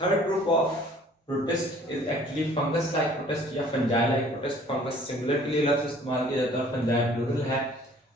Third group of protist is actually fungus like protist या fungi like protist. fungus singular के लिए लफ्ज इस्तेमाल किया जाता है, fungi प्लूरल है।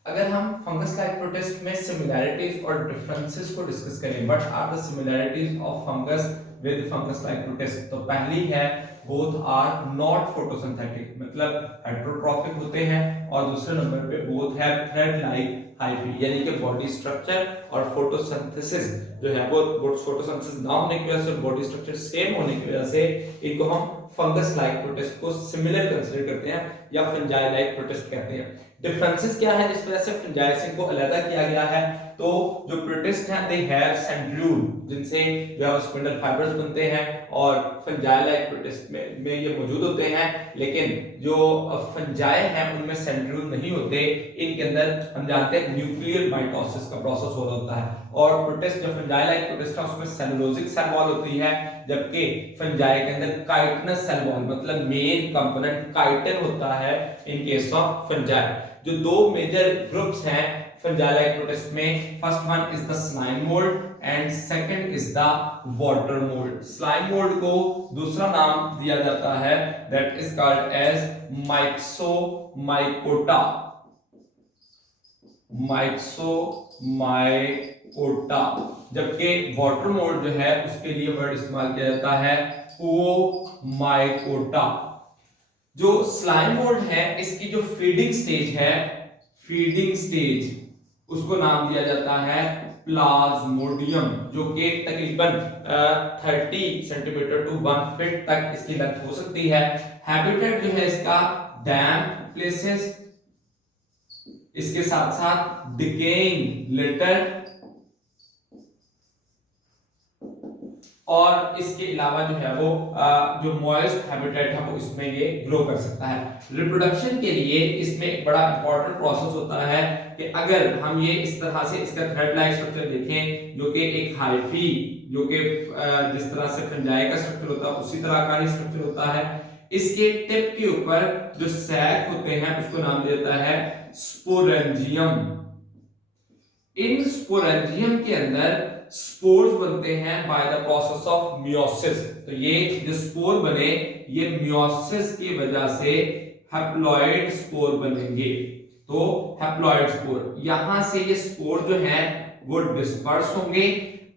अगर हम फंगस लाइक प्रोटिस्ट में सिमिलैरिटीज और डिफरेंसेस को डिस्कस करें, what are the similarities of fungus with fungus like protist, तो पहली है बोथ आर नॉट फोटोसिंथेटिक, मतलब हेटेरोट्रॉफिक होते हैं, और दूसरे नंबर पे both have thread like hyphae, यानी कि बॉडी स्ट्रक्चर और फोटोसिंथेसिस जो है वो फोटोसिंथेसिस ना होने की वजह से, बॉडी स्ट्रक्चर सेम होने की वजह से इनको हम फंगस लाइक प्रोटिस्ट को सिमिलर कंसीडर करते हैं या फंजाई लाइक प्रोटिस्ट कहते हैं। डिफरेंसेस क्या है जिस वजह से फंजाई से इनको अलग किया गया है? तो जो प्रोटिस्ट हैं दे हैव सेंट्रियोल, जिनसे जो है स्पिंडल फाइबर्स बनते हैं, और फंजाई लाइक प्रोटिस्ट में ये मौजूद होते हैं, लेकिन जो फंजाई हैं उनमें सेंट्रियोल नहीं होते। इनके अंदर हम जानते हैं न्यूक्लियर माइटोसिस का प्रोसेस हो रहा होता है, और प्रोटिस्ट जो फंजाई लाइक प्रोटिस्ट है उसमें सेलुलोजिक सेल वॉल होती है, जबकि फंजाई के अंदर काइटिनस सेल वॉल, मतलब मेन कंपोनेंट काइटिन होता है इन केस ऑफ फंजाई। जो दो मेजर ग्रुप्स हैं फंजाई लाइक प्रोटिस्ट में, first one is the slime mould and second is the water mould. Slime mould को दूसरा नाम दिया जाता है दैट इज कॉल्ड एज माइक्सोमाइकोटा, माइक्सोमाइकोटा, जबकि वाटर मोल्ड जो है उसके लिए वर्ड इस्तेमाल किया जाता है ओमाइकोटा। जो स्लाइम मोल्ड है इसकी जो फीडिंग स्टेज है, फीडिंग स्टेज, उसको नाम दिया जाता है प्लाज्मोडियम, जो कि तकरीबन 30 सेंटीमीटर टू 1 फीट तक इसकी लेंथ हो सकती है। हैबिटेट जो है इसका डैम्प प्लेसेस, इसके साथ साथ डिकेइंग लिटर, और इसके अलावा जो है वो जो मॉइस्ट हैबिटेट है वो इसमें ये ग्रो कर सकता है। रिप्रोडक्शन के लिए इसमें एक बड़ा इंपॉर्टेंट प्रोसेस होता है कि अगर हम ये इस तरह से इसका थ्रेड लाइक स्ट्रक्चर देखें, जो कि एक हाइफी, जो कि जिस तरह से फंजाई का स्ट्रक्चर होता है उसी तरह का ही स्ट्रक्चर होता है, इसके टिप के ऊपर जो सैक होते हैं उसको नाम दिया जाता है स्पोरेंजियम। इन स्पोरेंजियम के अंदर स्पोर्स बनते हैं by the process of meiosis. तो ये जो स्पोर बने ये मियोसिस की वजह से हैप्लॉइड स्पोर बनेंगे। तो हैप्लॉइड स्पोर, यहां से ये स्पोर जो है वो डिस्पर्स होंगे।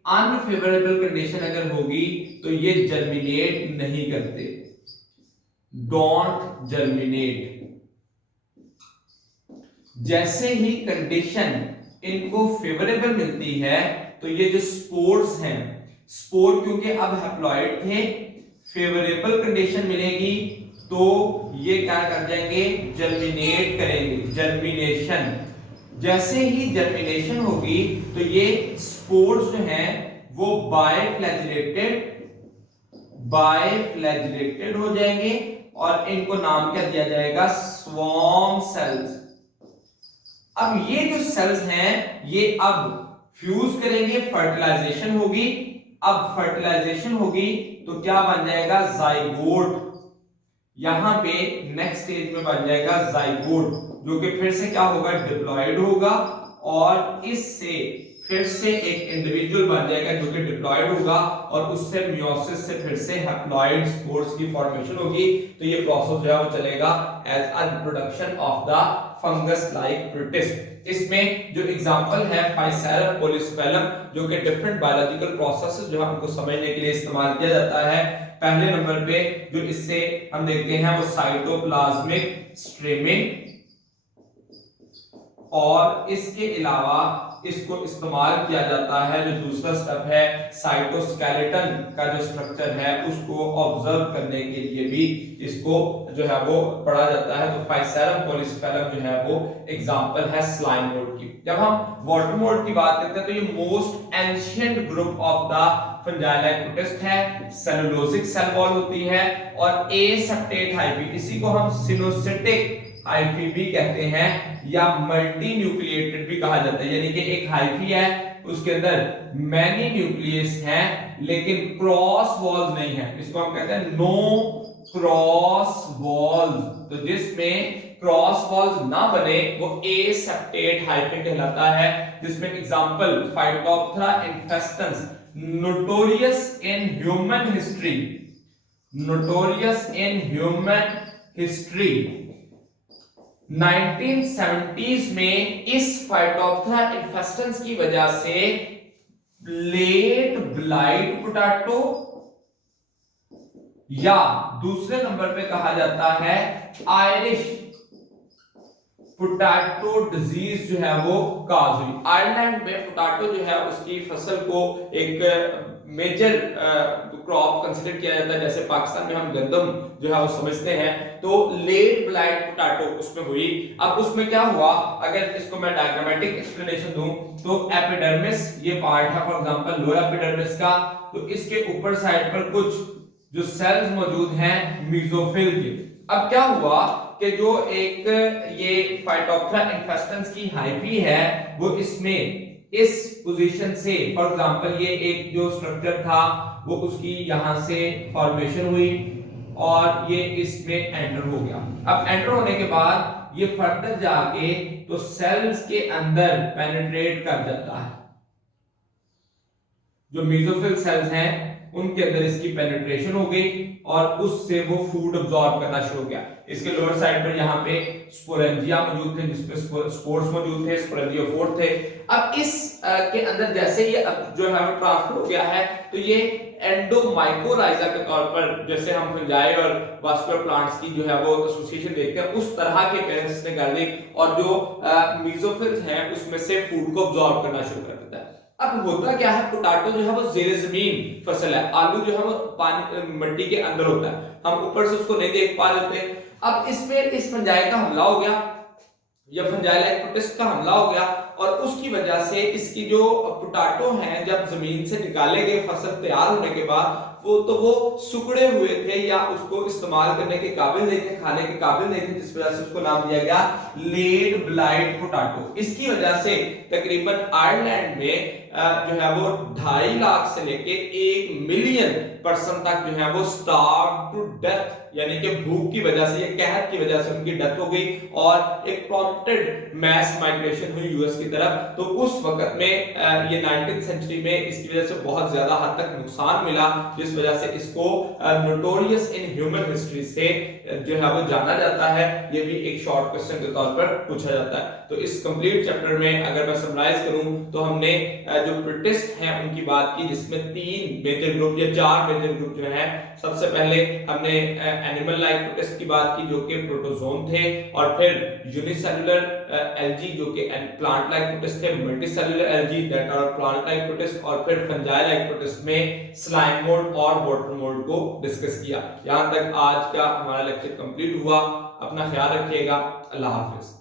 अनफेवरेबल कंडीशन अगर होगी तो ये जर्मिनेट नहीं करते, डोंट जर्मिनेट। जैसे ही कंडीशन इनको फेवरेबल मिलती है तो ये जो स्पोर्स हैं, स्पोर क्योंकि अब हैप्लॉइड थे, फेवरेबल कंडीशन मिलेगी तो ये क्या कर जाएंगे, जर्मिनेट करेंगे, जर्मिनेशन। जैसे ही जर्मिनेशन होगी तो ये स्पोर्स जो हैं वो बायफ्लैजिलेटेड हो जाएंगे, और इनको नाम क्या दिया जाएगा, स्वॉर्म सेल्स। अब ये जो सेल्स हैं ये अब फ्यूज करेंगे, फर्टिलाइजेशन होगी। अब फर्टिलाइजेशन होगी तो क्या बन जाएगा, जाइगोट। यहां पे नेक्स्ट स्टेज में बन जाएगा जाइगोट, जो कि फिर से क्या होगा, डिप्लॉयड होगा, और इससे फिर से एक इंडिविजुअल बन जाएगा जो कि डिप्लॉयड होगा, और उससे मियोसिस से फिर से हैप्लॉइड स्पोर्स की फॉर्मेशन होगी। तो ये प्रोसेस जो है वो चलेगा as a reproduction of the fungus like protist. इसमें जो एग्जांपल है फाइसेरम पॉलीस्पेलम, जो कि डिफरेंट बायोलॉजिकल प्रोसेसेस जो है उनको समझने के लिए इस्तेमाल किया जाता है। पहले नंबर पे जो इससे हम देखते हैं वो साइटोप्लाज्मिक स्ट्रीमिंग, और इसके अलावा इसको इस्तेमाल किया जाता है, जो दूसरा स्टेप है साइटोस्केलेटन का जो स्ट्रक्चर है उसको ऑब्जर्व करने के लिए भी इसको जो है वो पढ़ा जाता है। तो फाइसेरम पॉलीस्पेलम जो है वो एग्जांपल है स्लाइम मोल्ड की। जब हम वाटर मोल्ड की बात करते हैं तो ये most ancient group of the fungi like protist है। सेलुलोजिक सेल वॉल होती है और एसेप्टेट हाइफी, इसी को हम सिनोसिटिक हाइफी भी कहते हैं या मल्टी न्यूक्लिएटेड भी कहा जाता है, यानी कि एक हाइफी है उसके अंदर मैनी न्यूक्लियस हैं लेकिन क्रॉस वॉल्स नहीं है, इसको हम कहते हैं नो क्रॉस वॉल्स। तो जिसमें क्रॉस वॉल्स ना बने वो एसेप्टेट हाइफी कहलाता है, जिसमें example phytophthora infestans, notorious in human history, notorious in human history 1970s में इस फाइटोप्थरा इन्फेस्टेंस की वजह से लेट ब्लाइट पोटैटो या दूसरे नंबर पे कहा जाता है आयरिश पोटैटो डिजीज जो है वो काज हुई। आयरलैंड में पोटैटो जो है उसकी फसल को एक मेजर क्रॉप कंसीडर किया जाता है, जैसे पाकिस्तान में हम गंदम जो है वो समझते हैं, तो लेट ब्लाइट पोटैटो उसमें हुई। अब उसमें क्या हुआ, अगर इसको मैं डायग्रामेटिक एक्सप्लेनेशन दूं तो एपिडर्मिस ये पार्ट है फॉर एग्जांपल लोअर एपिडर्मिस का, तो इसके ऊपर साइड पर कुछ जो सेल्स मौजूद हैं मेसोफिल के। अब क्या हुआ कि जो एक ये फाइटोप्थरा इन्फेस्टेंस की हाइफी है वो इसमें इस पोजीशन से फॉर एग्जांपल ये एक जो स्ट्रक्चर था वो उसकी यहां से फॉर्मेशन हुई और ये इसमें एंटर हो गया। अब एंटर होने के बाद ये फर्दर जाके तो सेल्स के अंदर पेनिट्रेट कर जाता है, जो मेसोफिल सेल्स हैं उनके अंदर इसकी पेनिट्रेशन हो गई और उससे वो फूड अब्सॉर्ब करना शुरू हो गया। इसके लोअर साइड पर यहाँ पे स्पोरेंजिया मौजूद थे जिसपे स्पोर्स मौजूद थे, स्पोरेंजियोफोर थे। अब इस के अंदर जैसे ये जो है वो ट्रांसफर हो गया है तो ये एंडोमाइकोराइजा के तौर पर, जैसे हम फंजाई और वास्कुलर प्लांट्स की जो है वो एसोसिएशन देखते हैं, उस तरह के पेरेंट्स ने कर दी और जो मेसोफिल्स हैं उसमें से फूड को अब्सॉर्ब करना शुरू कर देता है। अब होता क्या है, पोटैटो जो है वो ज़ेरे जमीन फसल है, आलू जो है वो पानी मिट्टी के अंदर होता है, हम ऊपर से उसको नहीं देख पा रहे होते। अब इसमें इस फंजाई का हमला हो गया या फंजाई लाइक प्रोटिस्ट का हमला हो गया और उसकी वजह से इसकी जो पोटैटो हैं जब जमीन से निकाले गए फसल तैयार होने के बाद वो सुखड़े हुए थे या उसको इस्तेमाल करने के काबिल नहीं थे, खाने के काबिल नहीं थे, जिस वजह से उसको नाम दिया गया लेट ब्लाइट पोटैटो। इसकी वजह से तकरीबन आयरलैंड में जो है वो 2.5 लाख से लेके 1 मिलियन पर्सन तक जो है वो स्टार्व टू डेथ, यानी कि भूख की वजह से या कहत की वजह से उनकी डेथ हो गई और एक प्रॉम्प्टेड मैस माइग्रेशन हुई यूएस की तरफ। तो उस वक्त में ये 19th सेंचुरी में इसकी वजह से बहुत ज्यादा हद तक नुकसान मिला, जिस वजह से इसको नोटोरियस इन ह्यूमन हिस्ट्री से जो है वो जाना जाता है। ये भी एक शॉर्ट क्वेश्चन के तौर पर पूछा जाता है। तो इस कंप्लीट चैप्टर में अगर मैं समराइज करूं तो हमने जो प्रोटिस्ट हैं उनकी बात की, जिसमें 3 मेजर ग्रुप या 4 मेजर ग्रुप जो हैं। सबसे पहले हमने एनिमल लाइक प्रोटिस्ट की बात की जो कि प्रोटोजोन थे, और फिर यूनिसेलुलर एल्गी जो कि प्लांट लाइक प्रोटिस्ट थे, multicellular algae that are plant like protist, और फिर फंजाई लाइक प्रोटिस्ट में स्लाइम मोल्ड और वाटर मोल्ड को डिस्कस किया। यहां तक आज का हमारा लेक्चर कंप्लीट हुआ। अपना ख्याल रखिएगा। अल्लाह हाफिज।